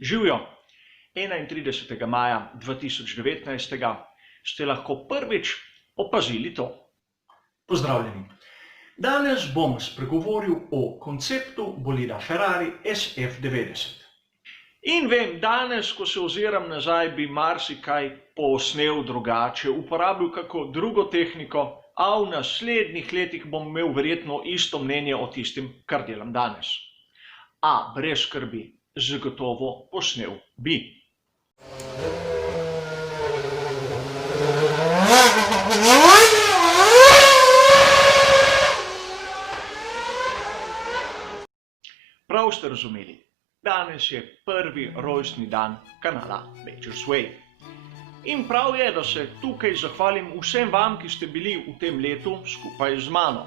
Živjo! 31. maja 2019 ste lahko prvič opazili to. Pozdravljeni! Danes bom spregovoril o konceptu bolida Ferrari SF90. In vem, danes, ko se oziram nazaj, bi marsikaj posnel drugače, uporabil kako drugo tehniko, a v naslednjih letih bom imel verjetno isto mnenje o tistim, kar delam danes. A brez skrbi, zagotovo posnel bi. Prav ste razumeli, danes je prvi rojstni dan kanala Majors Way. In prav je, da se tukaj zahvalim vsem vam, ki ste bili v tem letu skupaj z mano.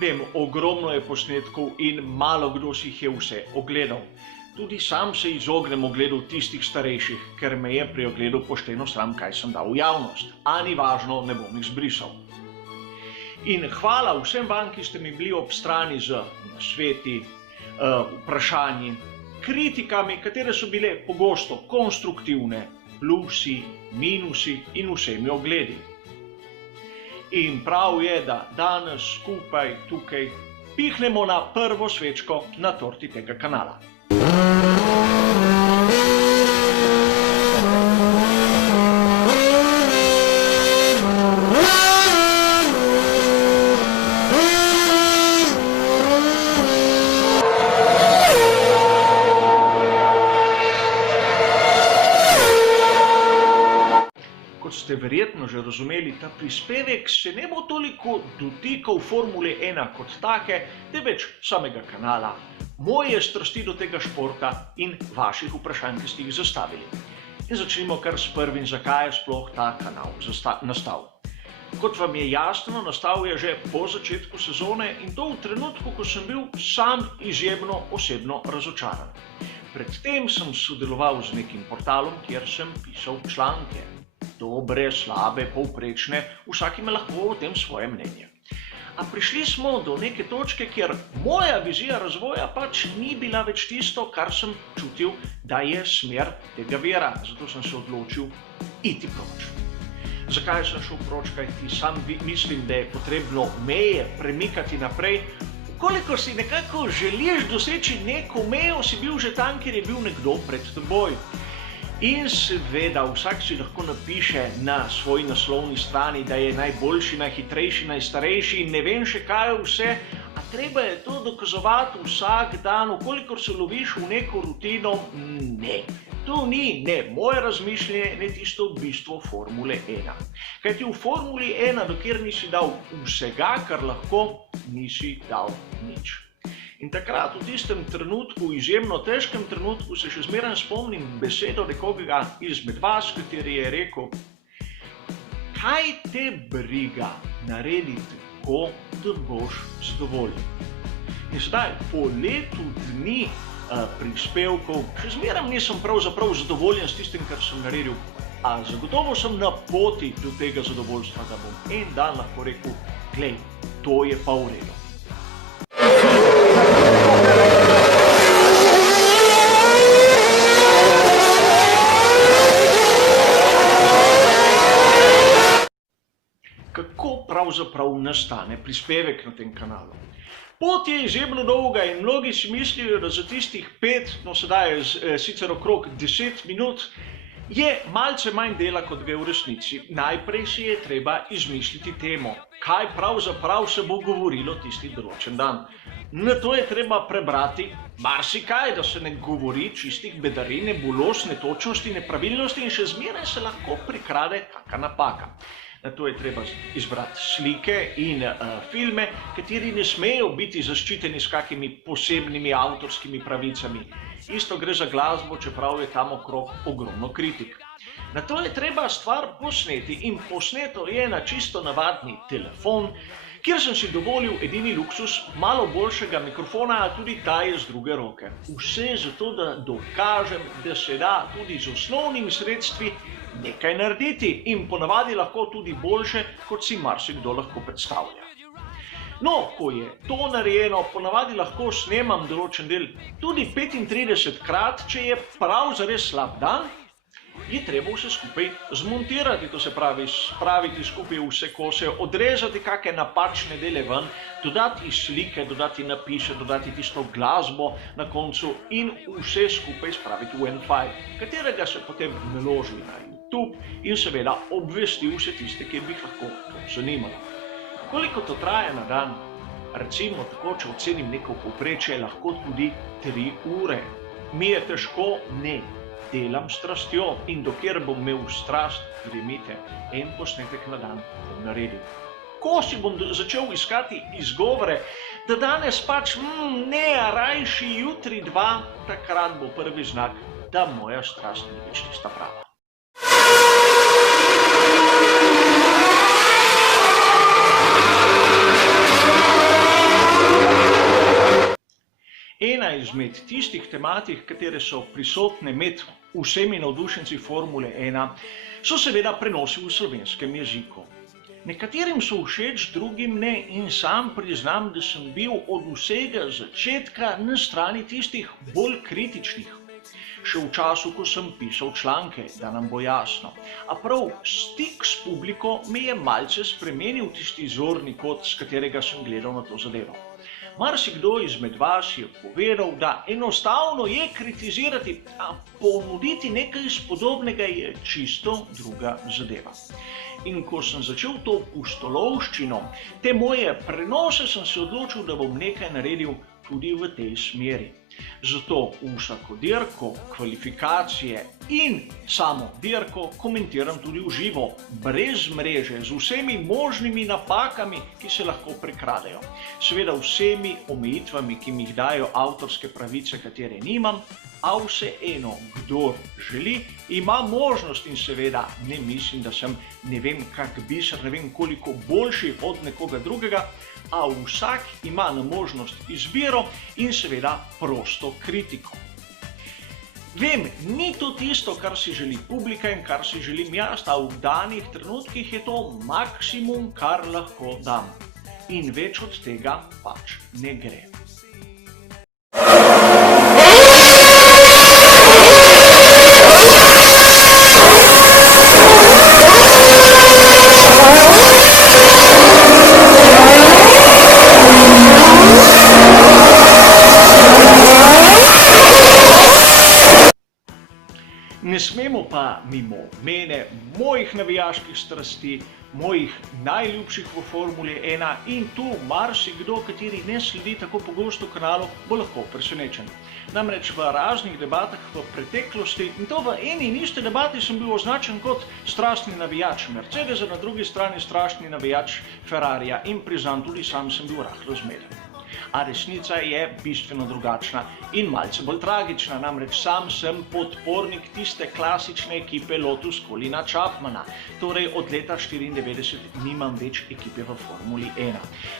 Vem, ogromno je posnetkov in malo kdo si jih je vse ogledal. Tudi sam se izognem ogledu tistih starejših, ker me je pri ogledu pošteno sram, kaj sem dal v javnost. A ni važno, ne bom jih zbrisal. In hvala vsem vam, ki ste mi bili ob strani z nasveti, vprašanji, kritikami, katere so bile pogosto konstruktivne, plusi, minusi in vsemi ogledi. In prav je, da danes skupaj tukaj pihnemo na prvo svečko na torti tega kanala. Ste verjetno že razumeli, ta prispevek se ne bo toliko dotikal Formule 1 kot take, temveč samega kanala, moje strasti do tega športa in vaših vprašanj, ki ste jih zastavili. In začnimo kar s prvim, zakaj je sploh ta kanal nastal. Kot vam je jasno, nastal je že po začetku sezone in to v trenutku, ko sem bil sam izjemno osebno razočaran. Predtem sem sodeloval z nekim portalom, kjer sem pisal članke. Dobre, slabe, povprečne, vsak ima lahko o tem svoje mnenje. A prišli smo do neke točke, kjer moja vizija razvoja pač ni bila več tisto, kar sem čutil, da je smer tega vira. Zato sem se odločil iti proč. Zakaj sem šel proč? Kajti sam mislim, da je potrebno meje premikati naprej. Koliko si nekako želiš doseči neko mejo, si bil že tam, kjer je bil nekdo pred teboj. In seveda, vsak si lahko napiše na svoji naslovni strani, da je najboljši, najhitrejši, najstarejši in ne vem še kaj vse, a treba je to dokazovati vsak dan, kolikor se loviš v neko rutino, ne. To ni ne moje razmišljanje, ne tisto bistvo Formule 1. Kajti v Formuli 1, dokler nisi dal vsega, kar lahko, nisi dal nič. In takrat, v tistem trenutku, izjemno težkem trenutku, se še zmeraj spomnim besedo nekoga izmed vas, kateri je rekel: kaj te briga narediti tako, da boš zadovoljen? In sedaj, po letu dni prispevkov, še zmeraj nisem pravzaprav zadovoljen s tistim, kar sem naredil, a zagotovo sem na poti do tega zadovoljstva, da bom en dan lahko rekel: glej, to je pa v redu. Kako pravzaprav nastane prispevek na tem kanalu? Pot je izjemno dolga in mnogi si mislijo, da za tistih 5, no sedaj je sicer okrog 10 minut, je malce manj dela, kot ga je v resnici. Najprej si je treba izmisliti temo, kaj pravzaprav se bo govorilo tisti določen dan. Na to je treba prebrati marsikaj, da se ne govori čistih bedarij, nebuloz, netočnosti, nepravilnosti in še zmeraj se lahko prikrade kaka napaka. Na to je treba izbrati slike in filme, kateri ne smejo biti zaščiteni s kakimi posebnimi avtorskimi pravicami. Isto gre za glasbo, čeprav je tam okrog ogromno kritik. Na to je treba stvar posneti in posneto je na čisto navadni telefon, kjer sem si dovolil edini luksus malo boljšega mikrofona, a tudi ta je z druge roke. Vse zato, da dokažem, da se da tudi z osnovnimi sredstvi nekaj narediti in ponavadi lahko tudi boljše, kot si marsikdo lahko predstavlja. No, ko je to narejeno, ponavadi lahko snemam določen del tudi 35krat, če je prav zares slab dan, je treba vse skupaj zmontirati, to se pravi spraviti skupaj vse kose, odrezati kakšne napačne dele ven, dodati slike, dodati napise, dodati tisto glasbo na koncu in vse skupaj spraviti v en fajl, katerega se potem naloži na YouTube in seveda obvesti vse tiste, ki bi jih lahko to zanimalo. Koliko to traja na dan? Recimo tako, če ocenim neko povprečje, lahko tudi 3 ure. Mi je težko? Ne. Delam s strastjo in dokler bom imel strast, verjemite, en posnetek na dan bom naredil. Ko si bom začel iskati izgovore, da danes pač ne, rajši jutri 2, takrat bo prvi znak, da moja strast ni več tista prava. Ena izmed tistih tematik, katere so prisotne med vsemi navdušenci Formule 1, so seveda prenosi v slovenskem jeziku. Nekaterim so všeč, drugim ne in sam priznam, da sem bil od vsega začetka na strani tistih bolj kritičnih. Še v času, ko sem pisal članke, da nam bo jasno. A prav stik s publiko me je malce spremenil tisti zorni kot, s katerega sem gledal na to zadevo. Marsikdo izmed vas je povedal, da enostavno je kritizirati, a ponuditi nekaj spodobnega je čisto druga zadeva. In ko sem začel to pustolovščino, te moje prenose, sem se odločil, da bom nekaj naredil tudi v tej smeri. Zato vsako dirko, kvalifikacije in samo dirko komentiram tudi v živo, brez mreže, z vsemi možnimi napakami, ki se lahko prikradejo. Seveda vsemi omejitvami, ki mi jih dajo avtorske pravice, katere nimam, a vseeno, kdor želi, ima možnost in seveda ne mislim, da sem ne vem kak biser, ne vem koliko boljši od nekoga drugega, a vsak ima na možnost izbiro in seveda prosto kritiko. Vem, ni to tisto, kar si želi publika in kar si želim jaz, a v danih trenutkih je to maksimum, kar lahko dam. In več od tega pač ne gre. Ne smemo pa mimo mene, mojih navijaških strasti, mojih najljubših v Formuli 1 in tu marsikdo, kateri ne sledi tako pogosto kanalu, bo lahko presenečen. Namreč v raznih debatah v preteklosti, in to v eni in iste debati, sem bil označen kot strastni navijač Mercedesa, na drugi strani strastni navijač Ferrarija in priznam, tudi sam sem bil rahlo zmeden. A resnica je bistveno drugačna in malce bolj tragična, namreč sam sem podpornik tiste klasične ekipe Lotus Collina Chapmana, torej od leta 1994 nimam več ekipe v Formuli 1,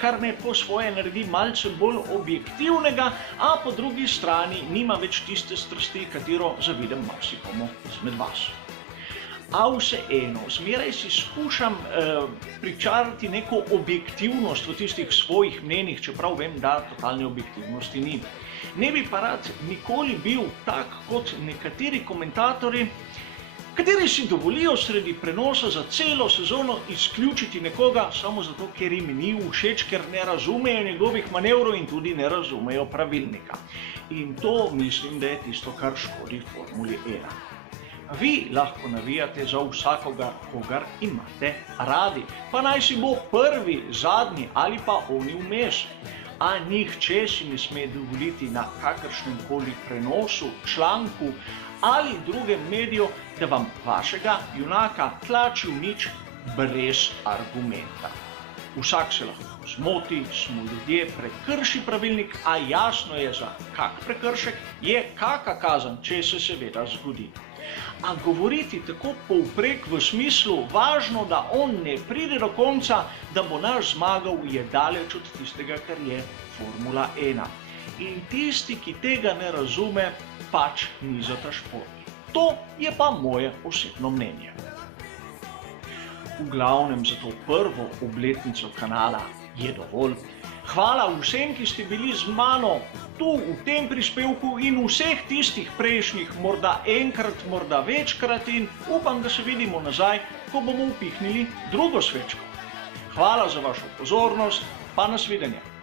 kar me po svoje naredi malce bolj objektivnega, a po drugi strani nima več tiste strasti, katero zavidam marsikomu izmed vas. A vseeno, zmeraj si skušam pričarati neko objektivnost v tistih svojih mnenjih, čeprav vem, da totalne objektivnosti ni. Ne bi pa rad nikoli bil tak kot nekateri komentatorji, kateri si dovolijo sredi prenosa za celo sezono izključiti nekoga samo zato, ker jim ni všeč, ker ne razumejo njegovih manevrov in tudi ne razumejo pravilnika. In to mislim, da je tisto, kar škodi Formuli 1. Vi lahko navijate za vsakogar, kogar imate radi, pa naj si bo prvi, zadnji ali pa oni vmes. A nihče si ne sme dovoliti na kakršnem koli prenosu, članku ali drugem mediju, da vam vašega junaka tlači v nič brez argumenta. Vsak se lahko zmoti, smo ljudje, prekrši pravilnik, a jasno je, za kak prekršek je kaka kazen, če se seveda zgodi. A govoriti tako povprek v smislu, važno, da on ne pride do konca, da bo naš zmagal, je daleč od tistega, kar je Formula 1. In tisti, ki tega ne razume, pač ni za ta šport. To je pa moje osebno mnenje. V glavnem za to prvo obletnico kanala je dovolj. Hvala vsem, ki ste bili z mano tu v tem prispevku in vseh tistih prejšnjih, morda enkrat, morda večkrat in upam, da se vidimo nazaj, ko bomo upihnili drugo svečko. Hvala za vašo pozornost, pa nasvidenje.